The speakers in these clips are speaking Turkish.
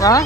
Ha?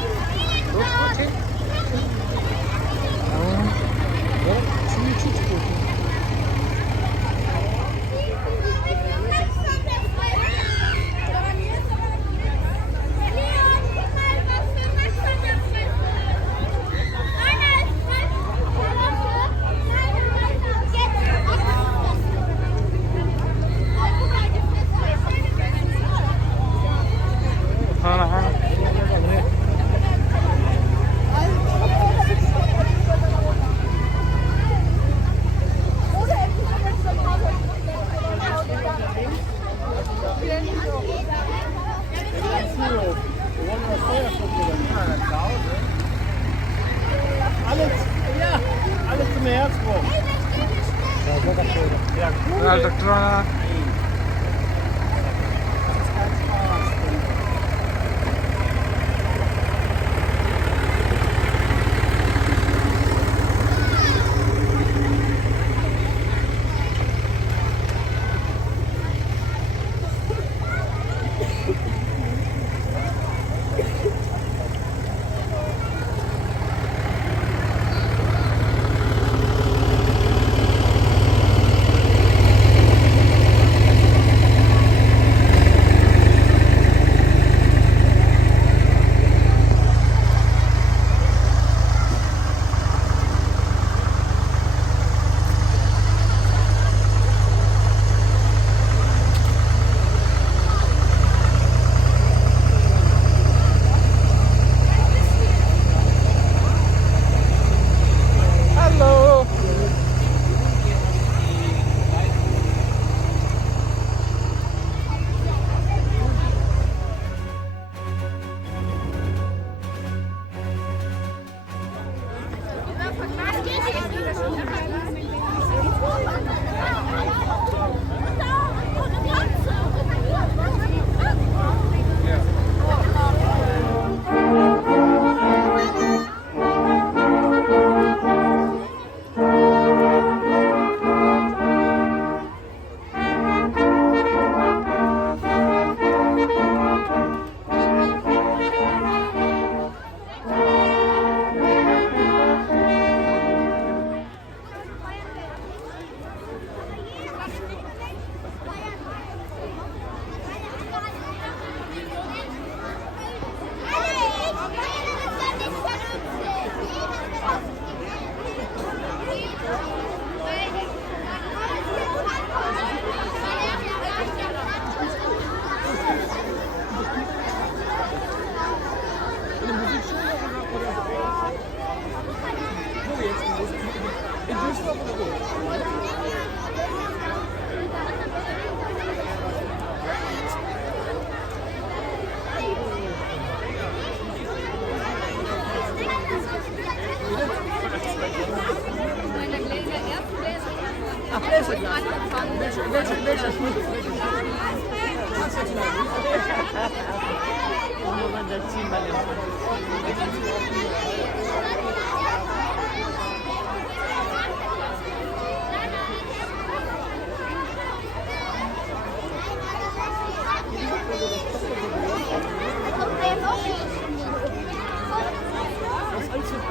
Alles zum Herzbruch. Ja, cool. Ja, doktora.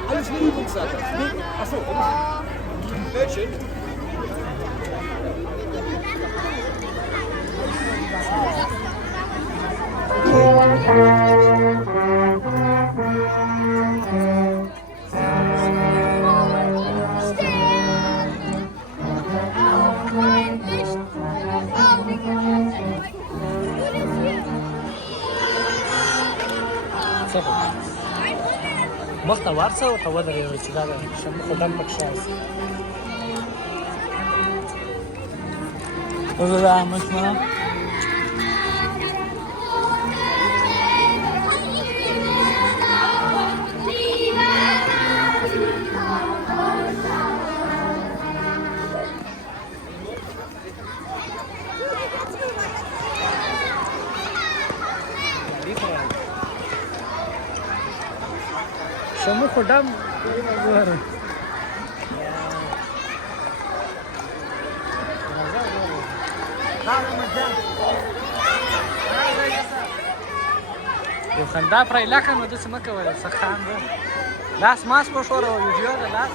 Alles nur Übungssache. Achso, welche? مخته ورڅه او ته ودرېږه چې دا زموږ خو دم پکې شاست وزرا مشمه زموږ خو دم وګوره یو خندا پرې لکه نو داسې مه کوئ څه خاندو لاس ماس وښوره ویډیو ده لاس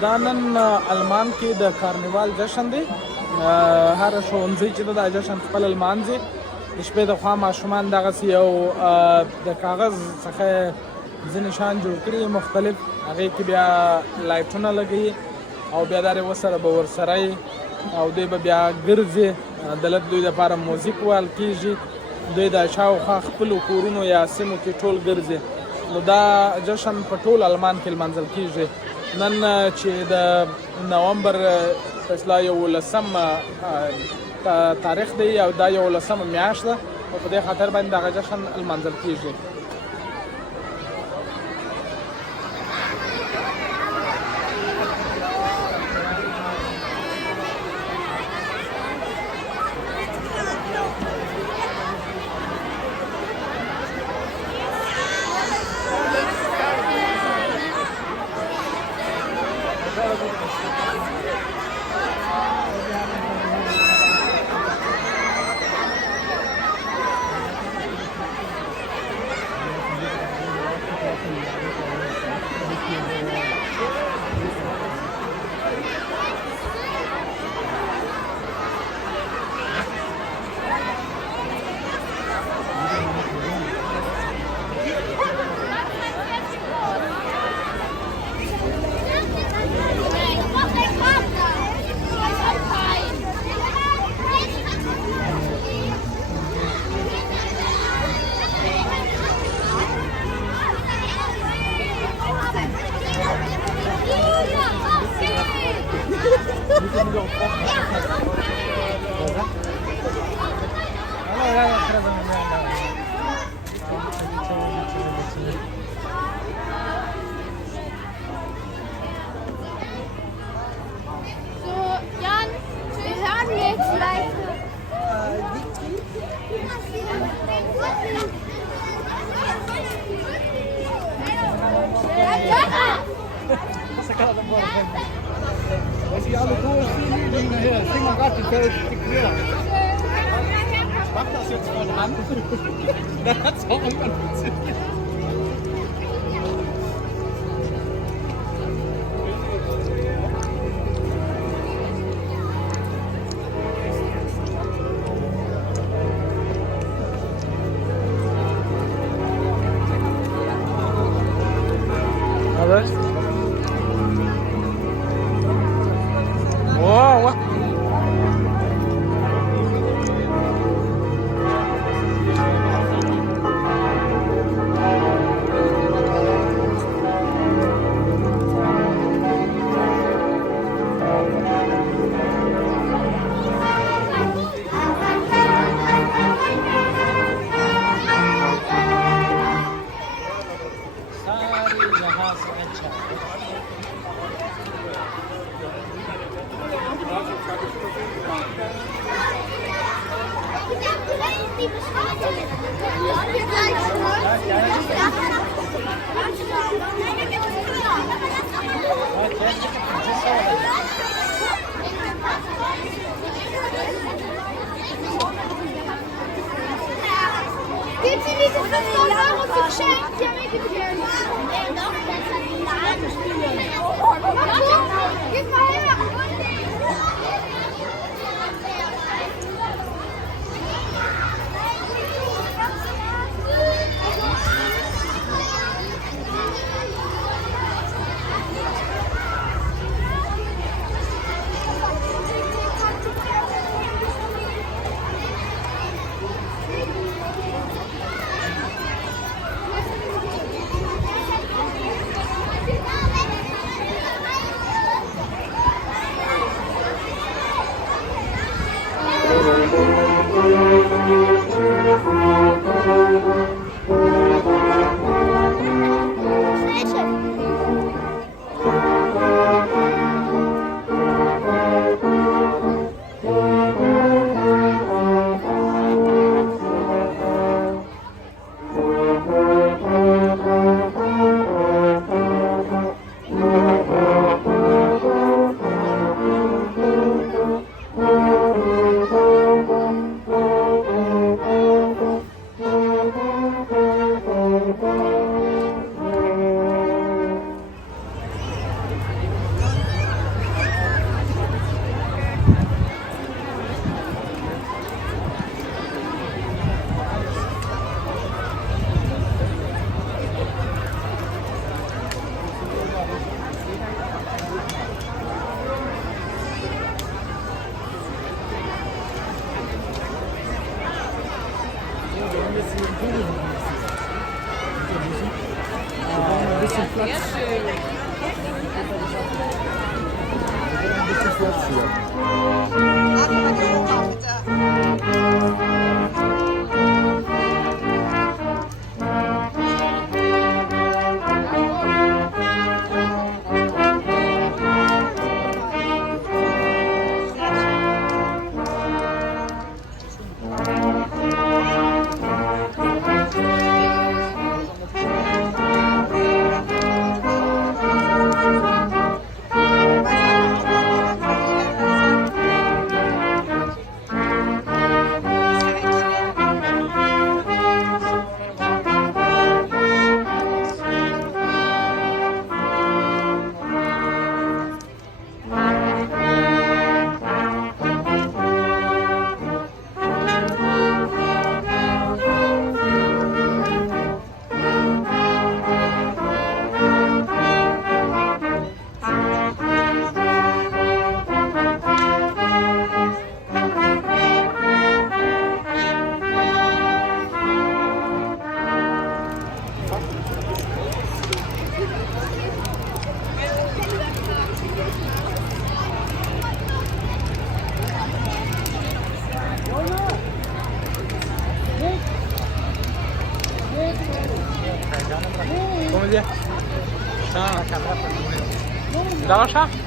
دا نن المان کې د کارنیوال جشن دی هر ښوونځی چې دا جشن خپل لمانځي د شپې د خوا ماشومان دغسې یو د کاغذ څخه ځینې شیان جوړ کړي مختلف هغې کې بیا لایټونه لګوي او بیا دارې ورسره به ورسره او دوی به بیا ګرځي دلته دوی دپاره موزیک ویل کېږي دوی د شاوخوا خپلو کورونو یا سیمو کې ټول ګرځي نو دا جشن په ټول المان کې لمانځل کېږي نن چې د نومبر په اصطلاح 11 تاریخ دی او دا 11 میاشت ده او په دې خاطر باندې دغه جشن لمانځل کېږي Als je alle koers ziet, dan sing maar gaat het verder. Mach das jetzt von Hand. Dann hat es auch irgendwann funktioniert. Komm hier. Da. Da, schau.